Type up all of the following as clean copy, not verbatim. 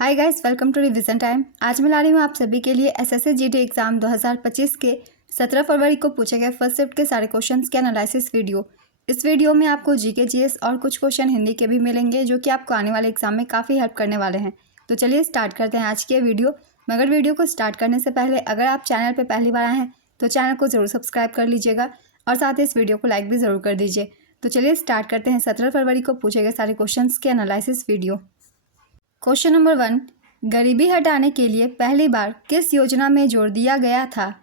Hi guys, welcome to revision time. आज मैं ला रही हूँ आप सभी के लिए एसएससी जीडी एग्जाम 2025 के 17 फरवरी को पूछे गए फर्स्ट शिफ्ट के सारे क्वेश्चंस के एनालिसिस वीडियो। इस वीडियो में आपको जीके जीएस और कुछ क्वेश्चन हिंदी के भी मिलेंगे जो कि आपको आने वाले एग्जाम में काफ़ी हेल्प करने वाले हैं। तो चलिए स्टार्ट करते हैं आज के वीडियो। मगर वीडियो को स्टार्ट करने से पहले अगर आप चैनल पर पहली बार आए हैं तो चैनल को ज़रूर सब्सक्राइब कर लीजिएगा और साथ ही इस वीडियो को लाइक भी ज़रूर कर दीजिए। तो चलिए स्टार्ट करते हैं 17 फरवरी को पूछे गए सारे क्वेश्चन के एनालिसिस वीडियो। क्वेश्चन नंबर 1, गरीबी हटाने के लिए पहली बार किस योजना में जोर दिया गया था?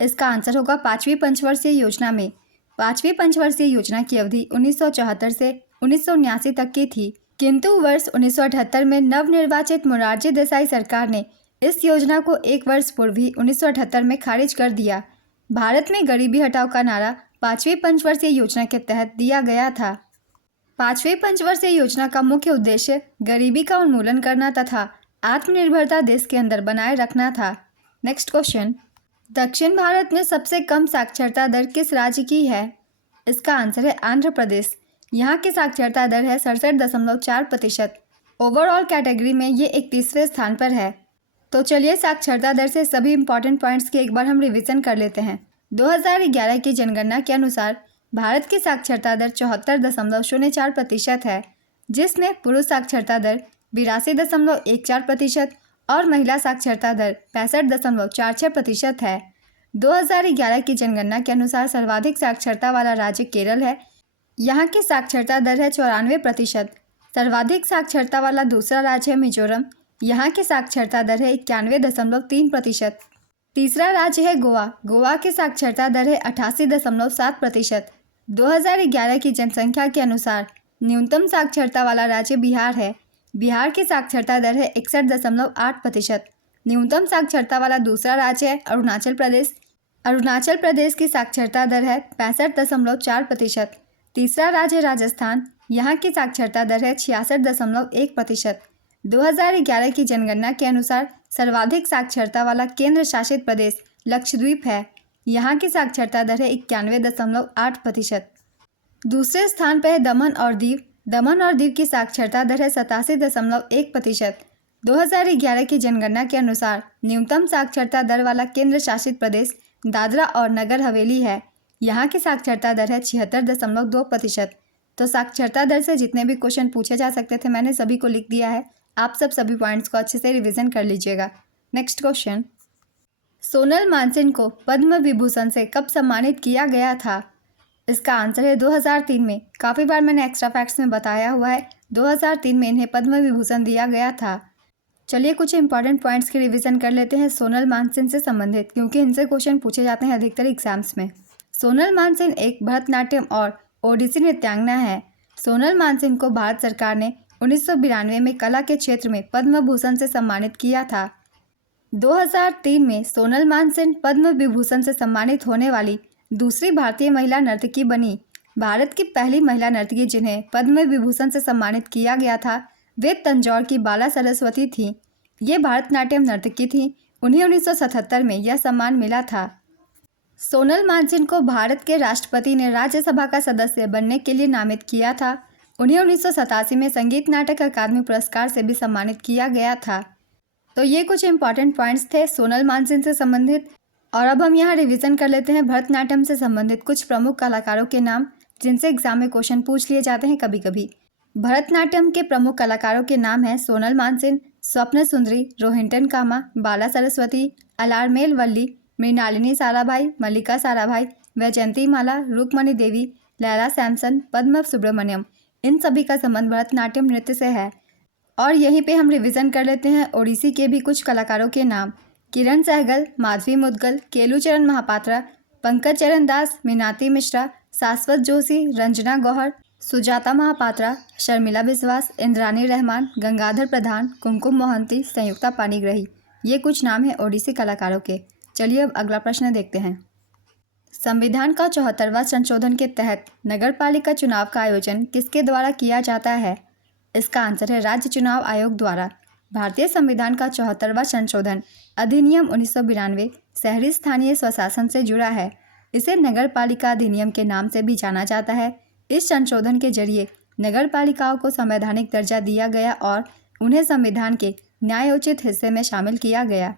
इसका आंसर होगा 5वीं पंचवर्षीय योजना में। 5वीं पंचवर्षीय योजना की अवधि 1974 से 1979 तक की थी, किंतु वर्ष 1978 में नवनिर्वाचित मोरारजी देसाई सरकार ने इस योजना को एक वर्ष पूर्व ही 1978 में खारिज कर दिया। भारत में गरीबी हटाओ का नारा 5वीं पंचवर्षीय योजना के तहत दिया गया था। 5वीं पंचवर्षीय योजना का मुख्य उद्देश्य गरीबी का उन्मूलन करना तथा आत्मनिर्भरता देश के अंदर बनाए रखना था। नेक्स्ट क्वेश्चन, दक्षिण भारत में सबसे कम साक्षरता दर किस राज्य की है? इसका आंसर है आंध्र प्रदेश। यहाँ की साक्षरता दर है 67.4%। ओवरऑल कैटेगरी में ये 31वें स्थान पर है। तो चलिए साक्षरता दर से सभी इंपॉर्टेंट पॉइंट्स की एक बार हम रिवीजन कर लेते हैं। 2011 की जनगणना के अनुसार भारत की साक्षरता दर 74.04% है, जिसमें पुरुष साक्षरता दर 82.14% और महिला साक्षरता दर 65.46% है। 2011 की जनगणना के अनुसार सर्वाधिक साक्षरता वाला राज्य केरल है। यहाँ की साक्षरता दर है 94%। सर्वाधिक साक्षरता वाला दूसरा राज्य है मिजोरम। यहाँ की साक्षरता दर है 91.3%। तीसरा राज्य है गोवा। गोवा की साक्षरता दर है 88.7%। 2011 की जनसंख्या के अनुसार न्यूनतम साक्षरता वाला राज्य बिहार है। बिहार की साक्षरता दर है 61.8%। न्यूनतम साक्षरता वाला दूसरा राज्य है अरुणाचल प्रदेश। अरुणाचल प्रदेश की साक्षरता दर है 65.4%। तीसरा राज्य राजस्थान। यहाँ की साक्षरता दर है 66.1%। 2011 की जनगणना के अनुसार सर्वाधिक साक्षरता वाला केंद्र शासित प्रदेश लक्षद्वीप है। यहाँ की साक्षरता दर है 91.8%। दूसरे स्थान पर है दमन और दीव। दमन और दीव की साक्षरता दर है 87.1%। 2011 की जनगणना के अनुसार न्यूनतम साक्षरता दर वाला केंद्र शासित प्रदेश दादरा और नगर हवेली है। यहाँ की साक्षरता दर है 76.2%। तो साक्षरता दर से जितने भी क्वेश्चन पूछे जा सकते थे मैंने सभी को लिख दिया है। आप सभी पॉइंट्स को अच्छे से रिवीजन कर लीजिएगा। नेक्स्ट क्वेश्चन, सोनल मानसिंह को पद्म विभूषण से कब सम्मानित किया गया था? इसका आंसर है 2003 में। काफ़ी बार मैंने एक्स्ट्रा फैक्ट्स में बताया हुआ है। 2003 में इन्हें पद्म विभूषण दिया गया था। चलिए कुछ इंपॉर्टेंट पॉइंट्स की रिवीजन कर लेते हैं सोनल मानसिंह से संबंधित, क्योंकि इनसे क्वेश्चन पूछे जाते हैं अधिकतर एग्जाम्स में। सोनल मानसिंह एक भरतनाट्यम और ओडिसी नृत्यांगना है। सोनल मानसिंह को भारत सरकार ने 1992 में कला के क्षेत्र में पद्म भूषण से सम्मानित किया था। 2003 में सोनल मानसिंह पद्म विभूषण से सम्मानित होने वाली दूसरी भारतीय महिला नर्तकी बनी। भारत की पहली महिला नर्तकी जिन्हें पद्म विभूषण से सम्मानित किया गया था वे तंजौर की बाला सरस्वती थीं। ये भरतनाट्यम नर्तकी थीं। उन्हें 1977 में यह सम्मान मिला था। सोनल मानसिंह को भारत के राष्ट्रपति ने राज्यसभा का सदस्य बनने के लिए नामित किया था। उन्हें 1987 में संगीत नाटक अकादमी पुरस्कार से भी सम्मानित किया गया था। तो ये कुछ इंपॉर्टेंट पॉइंट्स थे सोनल मानसिंह से संबंधित। और अब हम यहाँ रिवीजन कर लेते हैं भरतनाट्यम से संबंधित कुछ प्रमुख कलाकारों के नाम, जिनसे एग्जाम में क्वेश्चन पूछ लिए जाते हैं कभी कभी। भरतनाट्यम के प्रमुख कलाकारों के नाम हैं सोनल मानसिंह, स्वप्न सुंदरी, रोहिंटन कामा, बाला सरस्वती, अलारमेल वल्ली, मृणालिनी साराभाई, मल्लिका साराभाई, वैजयंती माला, रुक्मणी देवी, लैला सैमसन, पद्म सुब्रमण्यम। इन सभी का संबंध भरतनाट्यम नृत्य से है। और यहीं पे हम रिवीजन कर लेते हैं ओडिसी के भी कुछ कलाकारों के नाम। किरण सहगल, माधवी मुदगल, केलूचरण महापात्रा, पंकज चरण दास, मीनाती मिश्रा, शाश्वत जोशी, रंजना गौहर, सुजाता महापात्रा, शर्मिला बिस्वास, इंद्रानी रहमान, गंगाधर प्रधान, कुमकुम मोहंती, संयुक्ता पाणिग्रही। ये कुछ नाम हैं ओडिसी कलाकारों के। चलिए अब अगला प्रश्न देखते हैं। संविधान का 74वां संशोधन के तहत नगरपालिका चुनाव का आयोजन किसके द्वारा किया जाता है? इसका आंसर है राज्य चुनाव आयोग द्वारा। भारतीय संविधान का 74वां संशोधन अधिनियम 1992 शहरी स्थानीय स्वशासन से जुड़ा है। इसे नगरपालिका अधिनियम के नाम से भी जाना जाता है। इस संशोधन के जरिए नगरपालिकाओं को संवैधानिक दर्जा दिया गया और उन्हें संविधान के न्यायोचित हिस्से में शामिल किया गया।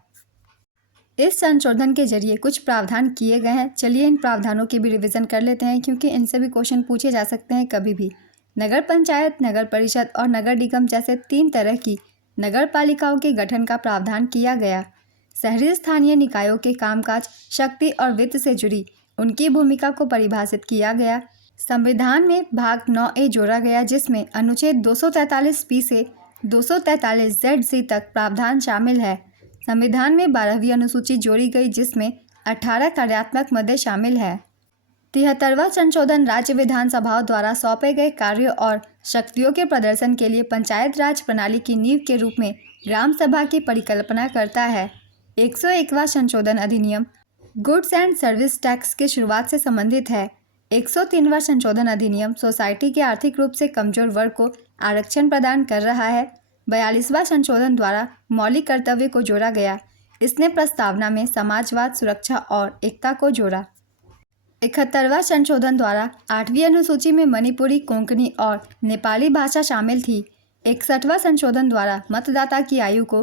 इस संशोधन के जरिए कुछ प्रावधान किए गए हैं। चलिए इन प्रावधानों की भी रिवीजन कर लेते हैं, क्योंकि इनसे भी क्वेश्चन पूछे जा सकते हैं कभी भी। नगर पंचायत, नगर परिषद और नगर निगम जैसे 3 तरह की नगर पालिकाओं के गठन का प्रावधान किया गया। शहरी स्थानीय निकायों के कामकाज, शक्ति और वित्त से जुड़ी उनकी भूमिका को परिभाषित किया गया। संविधान में भाग 9A जोड़ा गया, जिसमें अनुच्छेद 243B से 243ZC तक प्रावधान शामिल है। संविधान में 12वीं अनुसूची जोड़ी गई, जिसमें 18 कार्यात्मक मदे शामिल है। 73वां संशोधन राज्य विधानसभाओं द्वारा सौंपे गए कार्यों और शक्तियों के प्रदर्शन के लिए पंचायत राज प्रणाली की नींव के रूप में ग्राम सभा की परिकल्पना करता है। 101वां संशोधन अधिनियम गुड्स एंड सर्विस टैक्स की शुरुआत से संबंधित है। 103वां संशोधन अधिनियम सोसाइटी के आर्थिक रूप से कमजोर वर्ग को आरक्षण प्रदान कर रहा है। 42वां संशोधन द्वारा मौलिक कर्तव्य को जोड़ा गया। इसने प्रस्तावना में समाजवाद, सुरक्षा और एकता को जोड़ा। 71वां संशोधन द्वारा 8वीं अनुसूची में मणिपुरी, कोंकणी और नेपाली भाषा शामिल थी। 61वां संशोधन द्वारा मतदाता की आयु को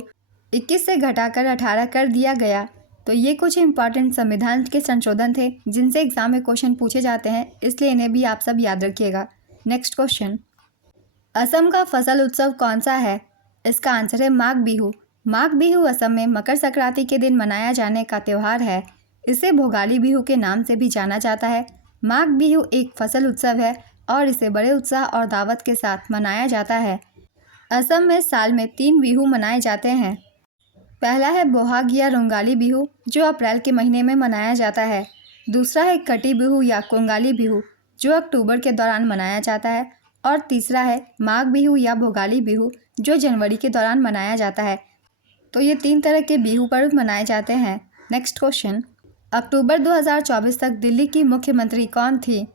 21 से घटाकर 18 कर दिया गया। तो ये कुछ इंपॉर्टेंट संविधान के संशोधन थे जिनसे एग्जाम में क्वेश्चन पूछे जाते हैं, इसलिए इन्हें भी आप सब याद रखिएगा। नेक्स्ट क्वेश्चन, असम का फसल उत्सव कौन सा है? इसका आंसर है माघ बिहू। माघ बिहू असम में मकर संक्रांति के दिन मनाया जाने का त्यौहार है। इसे भोगाली बिहू के नाम से भी जाना जाता है। माघ बिहू एक फसल उत्सव है और इसे बड़े उत्साह और दावत के साथ मनाया जाता है। असम में साल में 3 बिहू मनाए जाते हैं। पहला है बोहाग या रोंगाली बिहू, जो अप्रैल के महीने में मनाया जाता है। दूसरा है कटी बिहू या कोंगाली बिहू, जो अक्टूबर के दौरान मनाया जाता है। और तीसरा है माघ बिहू या भोगाली बिहू, जो जनवरी के दौरान मनाया जाता है। तो ये 3 तरह के बिहू पर्व मनाए जाते हैं। नेक्स्ट क्वेश्चन, अक्टूबर 2024 तक दिल्ली की मुख्यमंत्री कौन थी?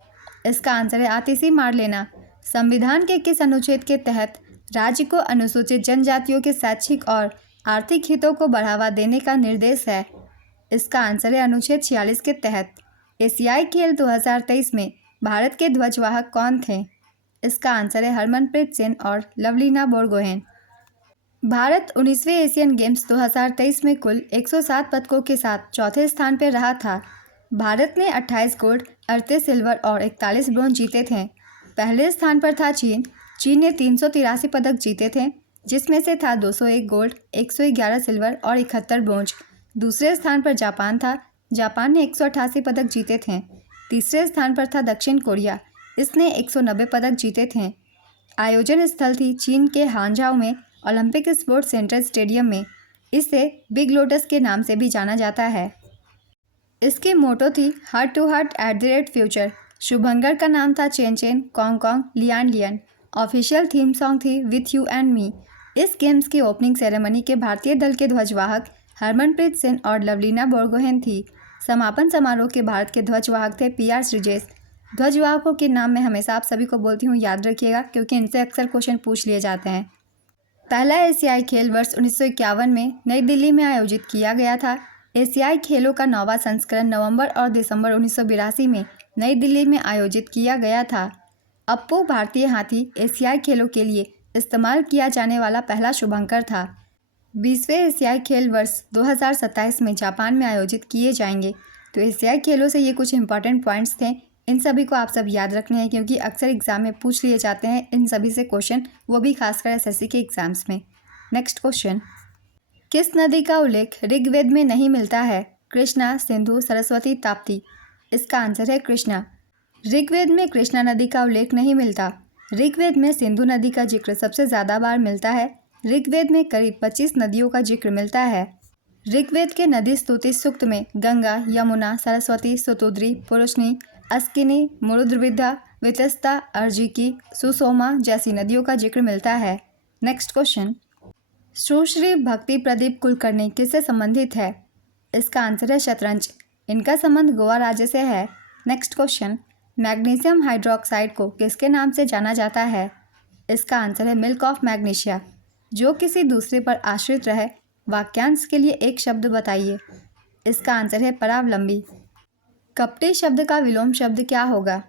इसका आंसर है आतिशी मारलेना। संविधान के किस अनुच्छेद के तहत राज्य को अनुसूचित जनजातियों के शैक्षिक और आर्थिक हितों को बढ़ावा देने का निर्देश है? इसका आंसर है अनुच्छेद 46 के तहत। एशियाई खेल 2023 में भारत के ध्वजवाहक कौन थे? इसका आंसर है हरमनप्रीत सिंह और लवलीना बोरगोहेन। भारत 19वें एशियन गेम्स 2023 में कुल 107 पदकों के साथ चौथे स्थान पर रहा था। भारत ने 28 गोल्ड, 38 सिल्वर और 41 ब्रॉन्ज जीते थे। पहले स्थान पर था चीन। चीन ने 383 पदक जीते थे, जिसमें से था 201 गोल्ड, 111 सिल्वर और 71 ब्रॉन्ज। दूसरे स्थान पर जापान था। जापान ने 188 पदक जीते थे। तीसरे स्थान पर था दक्षिण कोरिया। इसने 190 पदक जीते थे। आयोजन स्थल थी चीन के हांझाओ में ओलंपिक स्पोर्ट्स सेंटर स्टेडियम में। इसे बिग लोटस के नाम से भी जाना जाता है। इसकी मोटो थी हार्ट टू हार्ट @फ्यूचर। शुभंकर का नाम था Chenchen, Congcong, Lianlian. Official theme song थी विथ यू एंड मी। इस गेम्स की ओपनिंग सेरेमनी के भारतीय दल के ध्वजवाहक हरमनप्रीत सिंह और लवलीना बोरगोहेन थी। समापन समारोह के भारत के ध्वजवाहक थे PR श्रीजेश। ध्वजवाहकों के नाम मैं हमेशा आप सभी को बोलती हूँ, याद रखिएगा, क्योंकि इनसे अक्सर क्वेश्चन पूछ लिए जाते हैं। पहला एशियाई खेल वर्ष 1951 में नई दिल्ली में आयोजित किया गया था। एशियाई खेलों का 9वां संस्करण नवंबर और दिसंबर 1982 में नई दिल्ली में आयोजित किया गया था। अप्पू भारतीय हाथी एशियाई खेलों के लिए इस्तेमाल किया जाने वाला पहला शुभंकर था। 20वें एशियाई खेल वर्ष 2027 में जापान में आयोजित किए जाएंगे। तो एशियाई खेलों से ये कुछ इंपॉर्टेंट पॉइंट्स थे, इन सभी को आप सब याद रखने हैं, क्योंकि अक्सर एग्जाम में पूछ लिए जाते हैं इन सभी से क्वेश्चन, वो भी खासकर SSC के एग्जाम्स में। नेक्स्ट क्वेश्चन, किस नदी का उल्लेख ऋग्वेद में नहीं मिलता है? कृष्णा, सिंधु, सरस्वती, ताप्ती। इसका आंसर है कृष्णा। ऋग्वेद में कृष्णा नदी का उल्लेख नहीं मिलता। ऋग्वेद में सिंधु नदी का जिक्र सबसे ज़्यादा बार मिलता है। ऋग्वेद में करीब 25 नदियों का जिक्र मिलता है। ऋग्वेद के नदी स्तुति सूक्त में गंगा, यमुना, सरस्वती, सुतुद्री, पुरुषनी, अस्किनी, मुरुद्रविद्या, वितस्ता, अर्जिकी, सुसोमा जैसी नदियों का जिक्र मिलता है। नेक्स्ट क्वेश्चन, सुश्री भक्ति प्रदीप कुलकर्णी किससे संबंधित है? इसका आंसर है शतरंज। इनका संबंध गोवा राज्य से है। नेक्स्ट क्वेश्चन, मैग्नीशियम हाइड्रोक्साइड को किसके नाम से जाना जाता है? इसका आंसर है मिल्क ऑफ मैग्नीशिया। जो किसी दूसरे पर आश्रित रहे, वाक्यांश के लिए एक शब्द बताइए। इसका आंसर है परावलंबी। कपटी शब्द का विलोम शब्द क्या होगा?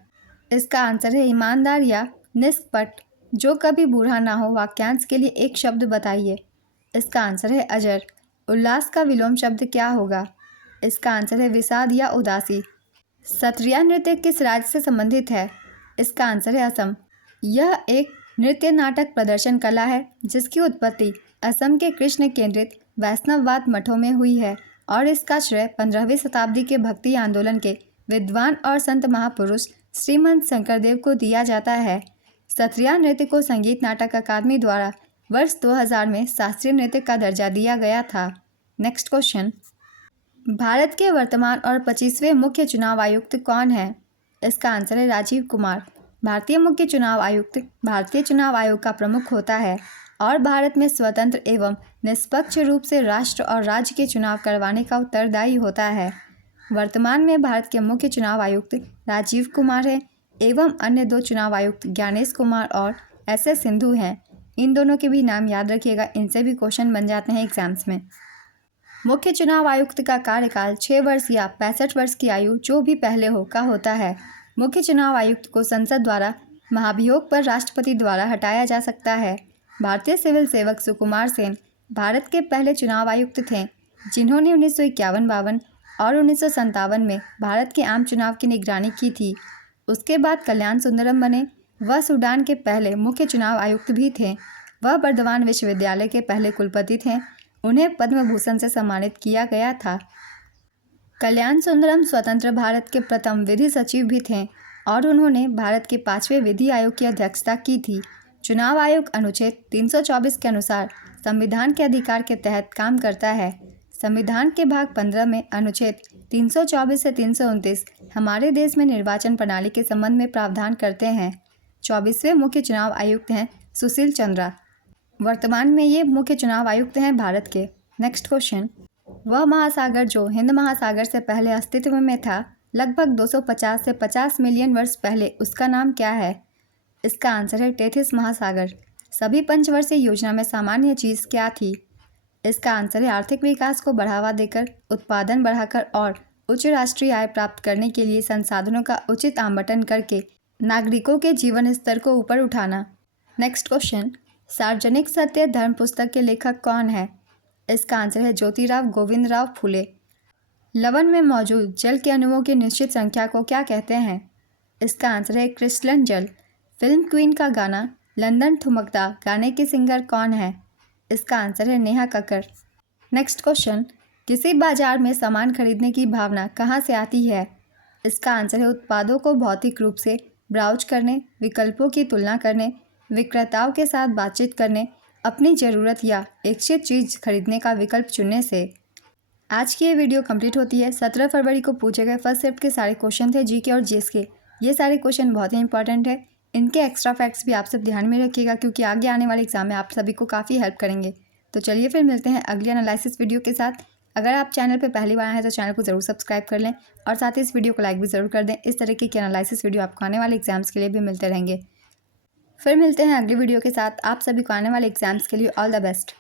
इसका आंसर है ईमानदार या निष्कपट। जो कभी बूढ़ा ना हो वाक्यांश के लिए एक शब्द बताइए। इसका आंसर है अजर। उल्लास का विलोम शब्द क्या होगा? इसका आंसर है विषाद या उदासी। सत्रिया नृत्य किस राज्य से संबंधित है? इसका आंसर है असम। यह एक नृत्य नाटक प्रदर्शन कला है जिसकी उत्पत्ति असम के कृष्ण केंद्रित वैष्णववाद मठों में हुई है और इसका श्रेय 15वीं शताब्दी के भक्ति आंदोलन के विद्वान और संत महापुरुष श्रीमंत शंकरदेव को दिया जाता है। सत्रिया नृत्य को संगीत नाटक अकादमी द्वारा वर्ष 2000 में शास्त्रीय नृत्य का दर्जा दिया गया था। नेक्स्ट क्वेश्चन, भारत के वर्तमान और 25वें मुख्य चुनाव आयुक्त कौन है? इसका आंसर है राजीव कुमार। भारतीय मुख्य चुनाव आयुक्त भारतीय चुनाव आयोग का प्रमुख होता है और भारत में स्वतंत्र एवं निष्पक्ष रूप से राष्ट्र और राज्य के चुनाव करवाने का उत्तरदायी होता है। वर्तमान में भारत के मुख्य चुनाव आयुक्त राजीव कुमार हैं एवं अन्य 2 चुनाव आयुक्त ज्ञानेश कुमार और SS सिंधु हैं। इन दोनों के भी नाम याद रखिएगा, इनसे भी क्वेश्चन बन जाते हैं एग्जाम्स में। मुख्य चुनाव आयुक्त का कार्यकाल 6 वर्ष या 65 वर्ष की आयु जो भी पहले हो का होता है। मुख्य चुनाव आयुक्त को संसद द्वारा महाभियोग पर राष्ट्रपति द्वारा हटाया जा सकता है। भारतीय सिविल सेवक सुकुमार सेन भारत के पहले चुनाव आयुक्त थे जिन्होंने 1951-52 और 1957 में भारत के आम चुनाव की निगरानी की थी। उसके बाद कल्याण सुंदरम बने। वह सूडान के पहले मुख्य चुनाव आयुक्त भी थे। वह बर्दवान विश्वविद्यालय के पहले कुलपति थे। उन्हें पद्म भूषण से सम्मानित किया गया था। कल्याण सुंदरम स्वतंत्र भारत के प्रथम विधि सचिव भी थे और उन्होंने भारत के 5वें विधि आयोग की अध्यक्षता की थी। चुनाव आयोग अनुच्छेद 324 के अनुसार संविधान के अधिकार के तहत काम करता है। संविधान के भाग 15 में अनुच्छेद 324 से 329 हमारे देश में निर्वाचन प्रणाली के संबंध में प्रावधान करते हैं। 24वें मुख्य चुनाव आयुक्त हैं सुशील चंद्रा। वर्तमान में ये मुख्य चुनाव आयुक्त हैं भारत के। नेक्स्ट क्वेश्चन, वह महासागर जो हिंद महासागर से पहले अस्तित्व में था लगभग 250 से 50 मिलियन वर्ष पहले, उसका नाम क्या है? इसका आंसर है टेथिस महासागर। सभी पंचवर्षीय योजना में सामान्य चीज़ क्या थी? इसका आंसर है आर्थिक विकास को बढ़ावा देकर, उत्पादन बढ़ाकर और उच्च राष्ट्रीय आय प्राप्त करने के लिए संसाधनों का उचित आवंटन करके नागरिकों के जीवन स्तर को ऊपर उठाना। नेक्स्ट क्वेश्चन, सार्वजनिक सत्य धर्म पुस्तक के लेखक कौन है? इसका आंसर है ज्योतिराव गोविंदराव फुले। लवण में मौजूद जल के अणुओं की निश्चित संख्या को क्या कहते हैं? इसका आंसर है क्रिस्टलन जल। फिल्म क्वीन का गाना लंदन ठुमकदा गाने के सिंगर कौन है? इसका आंसर है नेहा कक्कर। नेक्स्ट क्वेश्चन, किसी बाजार में सामान खरीदने की भावना कहाँ से आती है? इसका आंसर है उत्पादों को भौतिक रूप से ब्राउज करने, विकल्पों की तुलना करने, विक्रेताओं के साथ बातचीत करने, अपनी ज़रूरत या इच्छित चीज़ खरीदने का विकल्प चुनने से। आज की ये वीडियो कंप्लीट होती है। 17 फरवरी को पूछे गए फर्स्ट शिफ्ट के सारे क्वेश्चन थे जीके और जीएस के। ये सारे क्वेश्चन बहुत ही इंपॉर्टेंट है। इनके एक्स्ट्रा फैक्ट्स भी आप सब ध्यान में रखिएगा क्योंकि आगे आने वाले एग्जाम में आप सभी को काफ़ी हेल्प करेंगे। तो चलिए फिर मिलते हैं अगली एनालिसिस वीडियो के साथ। अगर आप चैनल पर पहली बार आए हैं तो चैनल को ज़रूर सब्सक्राइब कर लें और साथ ही इस वीडियो को लाइक भी ज़रूर कर दें। इस तरीके की एनालिसिस वीडियो आपको आने वाले एग्जाम्स के लिए भी मिलते रहेंगे। फिर मिलते हैं अगली वीडियो के साथ। आप सभी को आने वाले एग्जाम्स के लिए ऑल द बेस्ट।